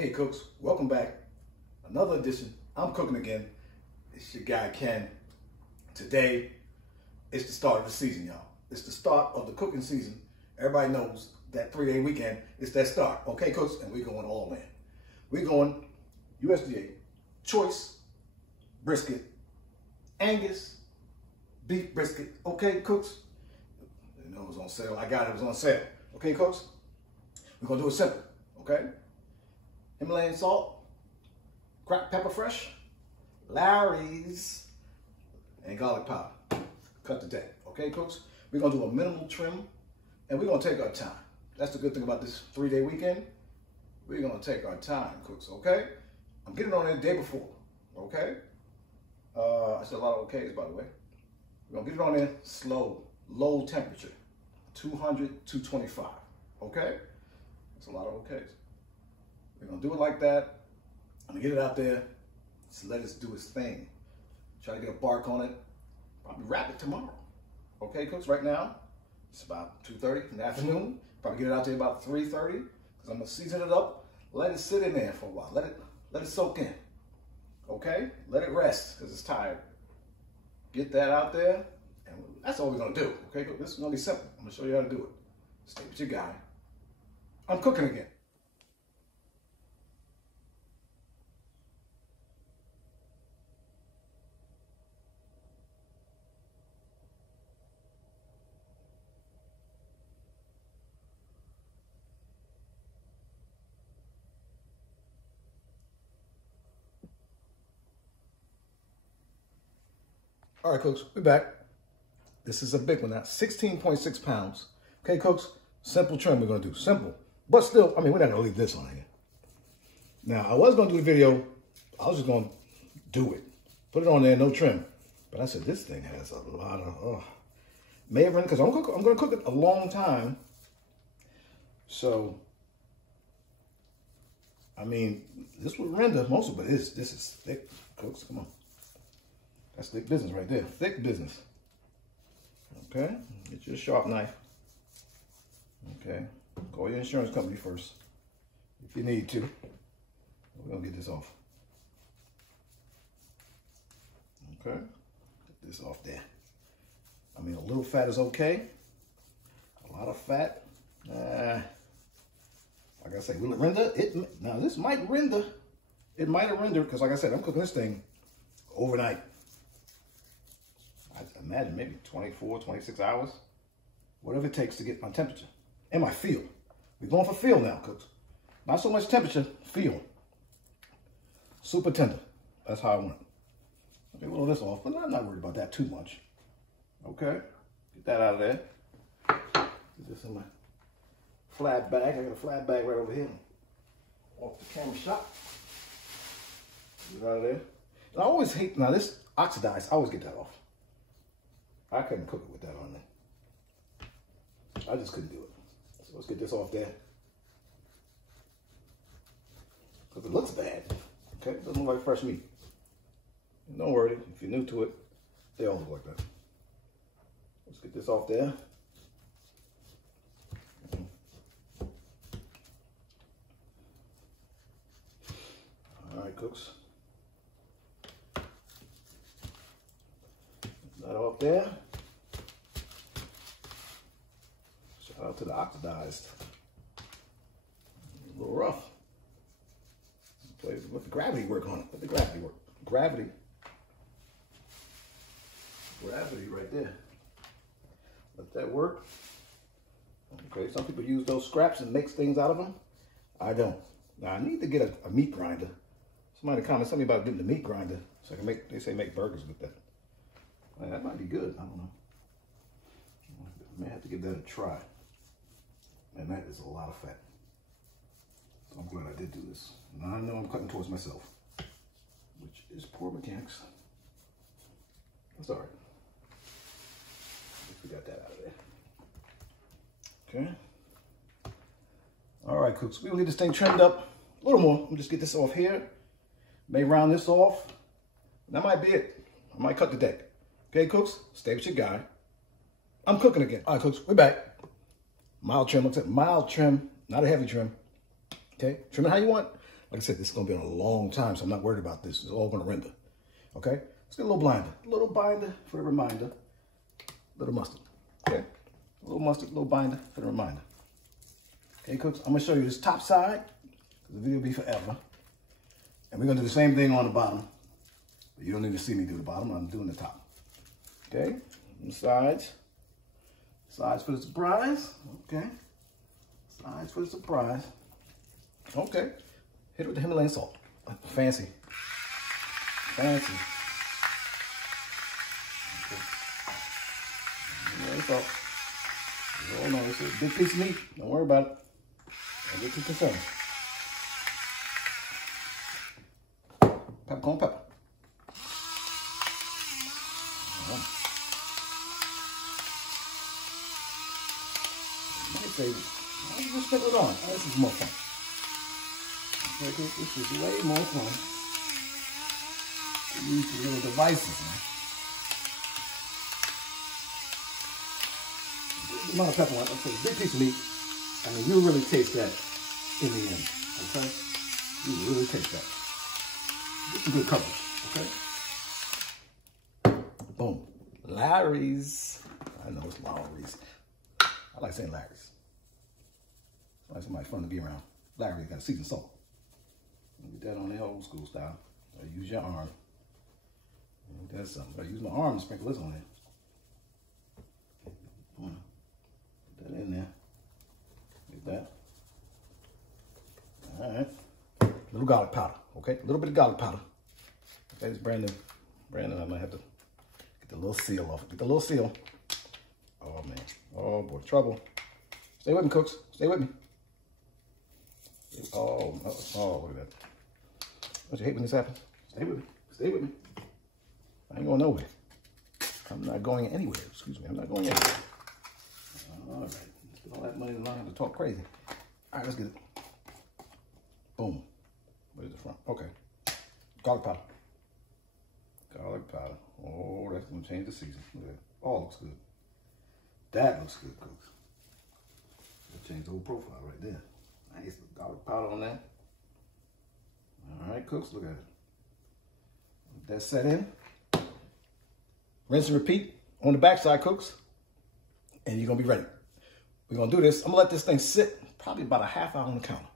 Hey cooks, welcome back. Another edition. I'm cooking again. It's your guy Ken. Today, it's the start of the season, y'all. It's the start of the cooking season. Everybody knows that 3-day weekend is that start. Okay, cooks? And we're going all in. We're going USDA choice brisket, Angus beef brisket. Okay, cooks? You know it was on sale. I got it. It was on sale. Okay, cooks? We're going to do it simple. Okay? Himalayan salt, cracked pepper fresh, Larry's, and garlic powder. Cut the deck. Okay, cooks? We're going to do a minimal trim, and we're going to take our time. That's the good thing about this 3-day weekend. We're going to take our time, cooks, okay? I'm getting on there the day before, okay? I said a lot of okays, by the way. We're going to get it on there slow, low temperature, 200, 225, okay? That's a lot of okays. We're gonna do it like that. I'm gonna get it out there. Just let it do its thing. Try to get a bark on it. Probably wrap it tomorrow. Okay, cooks, right now, it's about 2:30 in the afternoon. Probably get it out there about 3:30, because I'm gonna season it up. Let it sit in there for a while. Let it soak in. Okay? Let it rest, because it's tired. Get that out there, and that's all we're gonna do. Okay, this is gonna be simple. I'm gonna show you how to do it. Stay with your guy. I'm cooking again. All right, cooks, we're back. This is a big one now, 16.6 pounds. Okay, cooks, simple trim we're gonna do, simple. But still, I mean, we're not gonna leave this on here. Now, I was gonna do the video, I was just gonna do it. Put it on there, no trim. But I said, this thing has a lot of, may have run, because I'm gonna cook it a long time. So, I mean, this would render most of it, but this is thick, cooks, come on. That's thick business right there. Thick business. Okay. Get your sharp knife. Okay. Call your insurance company first, if you need to. We're gonna get this off. Okay. Get this off there. I mean, a little fat is okay. A lot of fat. Like I say, will it render? Now this might render. It might have rendered, because like I said, I'm cooking this thing overnight. I imagine maybe 24, 26 hours, whatever it takes to get my temperature and my feel. We're going for feel now, cooks. Not so much temperature, feel. Super tender. That's how I want it. Okay, well, this off, but I'm not worried about that too much. Okay, get that out of there. Get this in my flat bag. I got a flat bag right over here. Off the camera shot. Get it out of there. And I always hate, now this oxidized, I always get that off. I couldn't cook it with that on there. I just couldn't do it. So let's get this off there. Because it looks bad. Okay, it doesn't look like fresh meat. And don't worry, if you're new to it, they all look like that. Let's get this off there. All right, cooks. That off there. Shout out to the oxidized. A little rough. Let the gravity work on it. Let the gravity work. Gravity. Gravity right there. Let that work. Okay, some people use those scraps and makes things out of them. I don't. Now I need to get a meat grinder. Somebody commented something about getting the meat grinder so I can make, they say make burgers with that. That might be good. I don't know. I may have to give that a try. And that is a lot of fat. So I'm glad I did do this. Now I know I'm cutting towards myself, which is poor mechanics. That's all right. We got that out of there. Okay. All right, cooks. We'll get this thing trimmed up a little more. Let me just get this off here. May round this off. That might be it. I might cut the deck. Okay, cooks, stay with your guy. I'm cooking again. All right, cooks, we're back. Mild trim, mild trim, not a heavy trim. Okay, trim it how you want. Like I said, this is gonna be on a long time, so I'm not worried about this. It's all gonna render. Okay? Let's get a little binder. A little binder for the reminder. Little mustard. Okay? A little mustard, little binder for the reminder. Okay, cooks, I'm gonna show you this top side. The video will be forever. And we're gonna do the same thing on the bottom. But you don't need to see me do the bottom, I'm doing the top. Okay? And the sides. Sides for the surprise. Okay. Sides for the surprise. Okay. Hit it with the Himalayan salt. Fancy. Fancy. Okay. Himalayan salt. Oh no, it's a big piece of meat. Don't worry about it. Don't get too concerned. Peppercorn pepper. Say, why don't you just sprinkle it on? Oh, this is more fun. Okay, this is way more fun. Use the little devices, man. The amount of pepper, okay, big piece of meat. I mean, you'll really taste that in the end, okay? You really taste that. Get some good coverage, okay? Boom. Larry's. I know it's Larry's. I like saying Larry's. Like somebody fun to be around. Larry got seasoned salt. Get that on the old school style. Use your arm. That's something. I use my arm to sprinkle this on there. Put that in there. Get that. All right. Little garlic powder. Okay, a little bit of garlic powder. Okay, it's brand new. Brand new. I might have to get the little seal off. Get the little seal. Oh man. Oh boy, trouble. Stay with me, cooks. Stay with me. Oh, look at that. Don't you hate when this happens? Stay with me. Stay with me. I ain't going nowhere. I'm not going anywhere. Excuse me. I'm not going anywhere. All right. Let's get all that money to learn how to talk crazy. All right, let's get it. Boom. Where's the front? Okay. Garlic powder. Garlic powder. Oh, that's going to change the season. Look at that. Oh, looks good. That looks good, cooks. Change the whole profile right there. Nice garlic powder on that. All right, cooks, look at it. Let that set in. Rinse and repeat on the backside, cooks. And you're gonna be ready. We're gonna do this. I'm gonna let this thing sit probably about a half hour on the counter.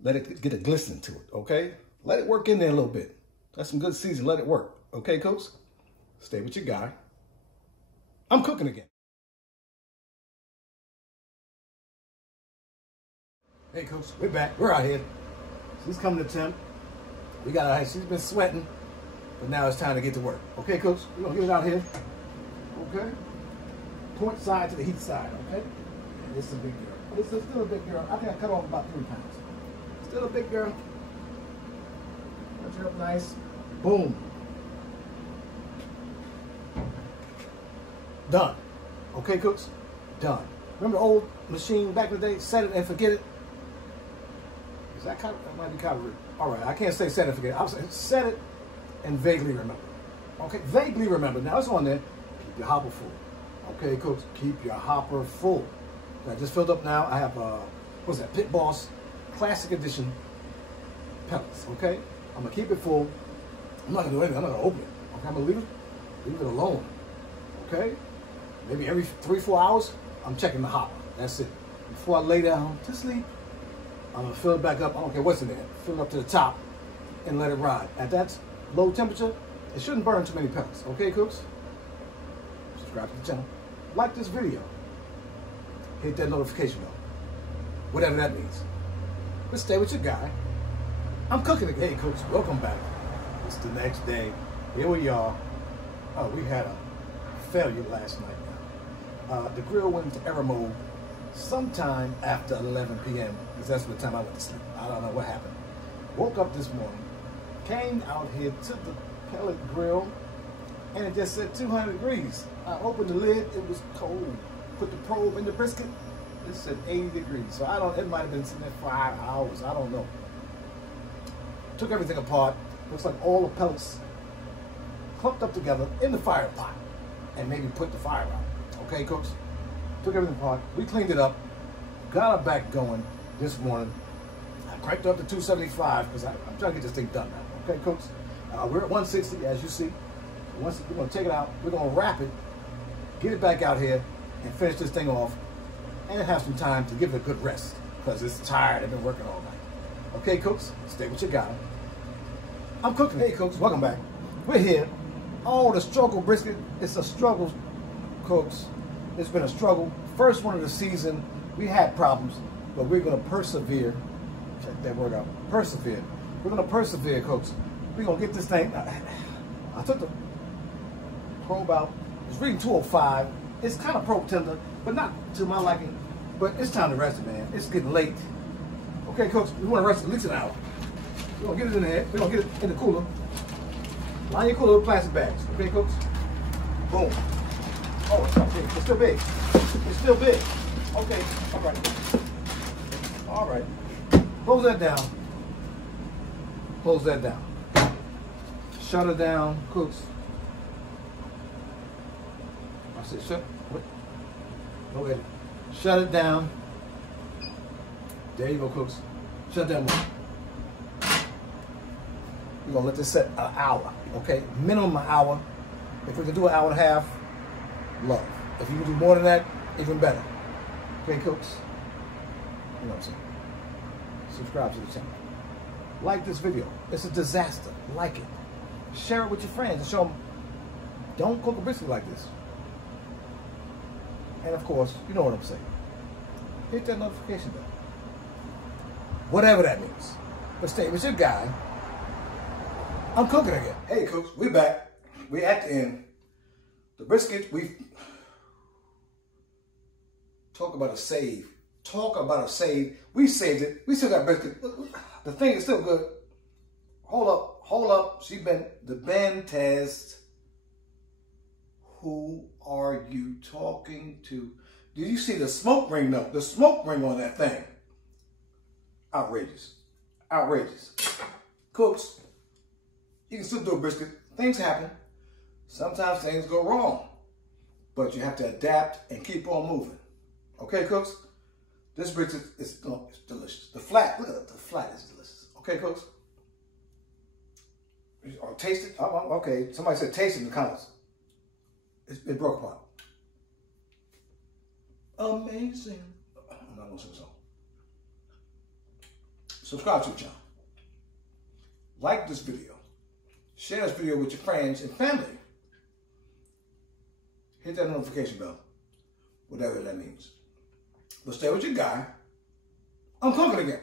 Let it get a glisten to it, okay? Let it work in there a little bit. That's some good season, let it work. Okay, cooks? Stay with your guy. I'm cooking again. Hey, cooks, we're back. We're out here. She's coming to temp. We got her. She's been sweating, but now it's time to get to work. Okay, cooks, we're gonna get it out here. Okay. Point side to the heat side. Okay. And this is a big girl. This is still a big girl. I think I cut off about 3 pounds. Still a big girl. Touch her up nice. Boom. Done. Okay, cooks. Done. Remember the old machine back in the day? Set it and forget it. Is that kind of, that might be kind of rude. All right, I can't say set it and forget it. I'll say set it and vaguely remember. Okay, vaguely remember. Now it's on there. Keep your hopper full. Okay, cooks, keep your hopper full. I just filled up now. I have, what's that, Pit Boss Classic Edition pellets, okay? I'm gonna keep it full. I'm not gonna do anything, I'm not gonna open it. Okay, I'm gonna leave it alone, okay? Maybe every 3-4 hours, I'm checking the hopper. That's it. Before I lay down to sleep, I'm gonna fill it back up. I don't care what's in there. Fill it up to the top and let it ride. At that low temperature, it shouldn't burn too many pellets. Okay, cooks? Subscribe to the channel. Like this video. Hit that notification bell. Whatever that means. But stay with your guy. I'm cooking again. Hey, cooks, welcome back. It's the next day. Here we are. Oh, we had a failure last night. The grill went into error mode sometime after 11 p.m. because that's the time I went to sleep. I don't know what happened. Woke up this morning, came out here to the pellet grill, and it just said 200 degrees. I opened the lid, it was cold. Put the probe in the brisket, it said 80 degrees. So I don't, it might have been sitting there 5 hours, I don't know. Took everything apart. Looks like all the pellets clumped up together in the fire pot and maybe put the fire out. Okay, cooks? Took everything apart, we cleaned it up, got it back going this morning. I cranked up to 275 because I'm trying to get this thing done now. Okay, cooks? We're at 160, as you see. We're going to take it out. We're going to wrap it, get it back out here, and finish this thing off, and have some time to give it a good rest because it's tired. I've been working all night. Okay, cooks? Stay with your guy. I'm cooking. Hey, cooks, welcome back. We're here. Oh, the struggle brisket. It's a struggle, cooks. It's been a struggle. First one of the season. We had problems, but we're going to persevere. Check that word out. Persevere. We're going to persevere, cooks. We're going to get this thing. I took the probe out. It's reading 205. It's kind of probe tender, but not to my liking. But it's time to rest it, man. It's getting late. Okay, cooks, we want to rest at least an hour. We're going to get it in there. We're going to get it in the cooler. Line your cooler with plastic bags. Okay, cooks? Boom. Oh, it's not big. It's still big. It's still big. Okay, all right. All right. Close that down. Close that down. Shut it down, cooks. I said shut. What? Go ahead. Shut it down. There you go, cooks. Shut that one. We're gonna let this set an hour, okay? Minimum an hour. If we can do an hour and a half, love. If you can do more than that, even better. Okay, cooks? You know what I'm saying? Subscribe to the channel. Like this video. It's a disaster. Like it. Share it with your friends and show them, don't cook a brisket like this. And of course, you know what I'm saying. Hit that notification bell. Whatever that means. But stay with your guy. I'm cooking again. Hey, cooks, we back. We at the end. The brisket, we talk about a save. Talk about a save. We saved it. We still got brisket. The thing is still good. Hold up. Hold up. She been the band test. Who are you talking to? Did you see the smoke ring though? The smoke ring on that thing. Outrageous. Outrageous. Cooks, you can still do a brisket. Things happen. Sometimes things go wrong. But you have to adapt and keep on moving. Okay, cooks? This brisket is delicious. The flat, look at it. The flat is delicious. Okay, cooks? Or taste it. Okay, somebody said taste it in the comments. It broke apart. Amazing. I'm not gonna sing a song. Subscribe to the channel. Like this video. Share this video with your friends and family. Hit that notification bell. Whatever that means. But stay with your guy. I'm cooking again.